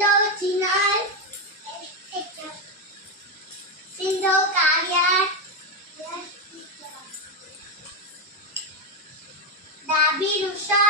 siendo chinal, siendo caviar, David usar.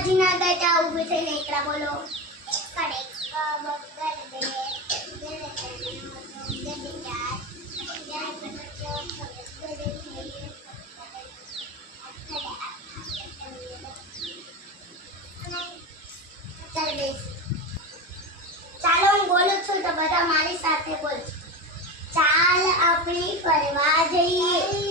ना गाता उभे से नेकरा बोलो करे का बक कर दे चलो चाल हम बोलो छो तो बता हमारे साथ बोल चाल अपनी परिवार जाइए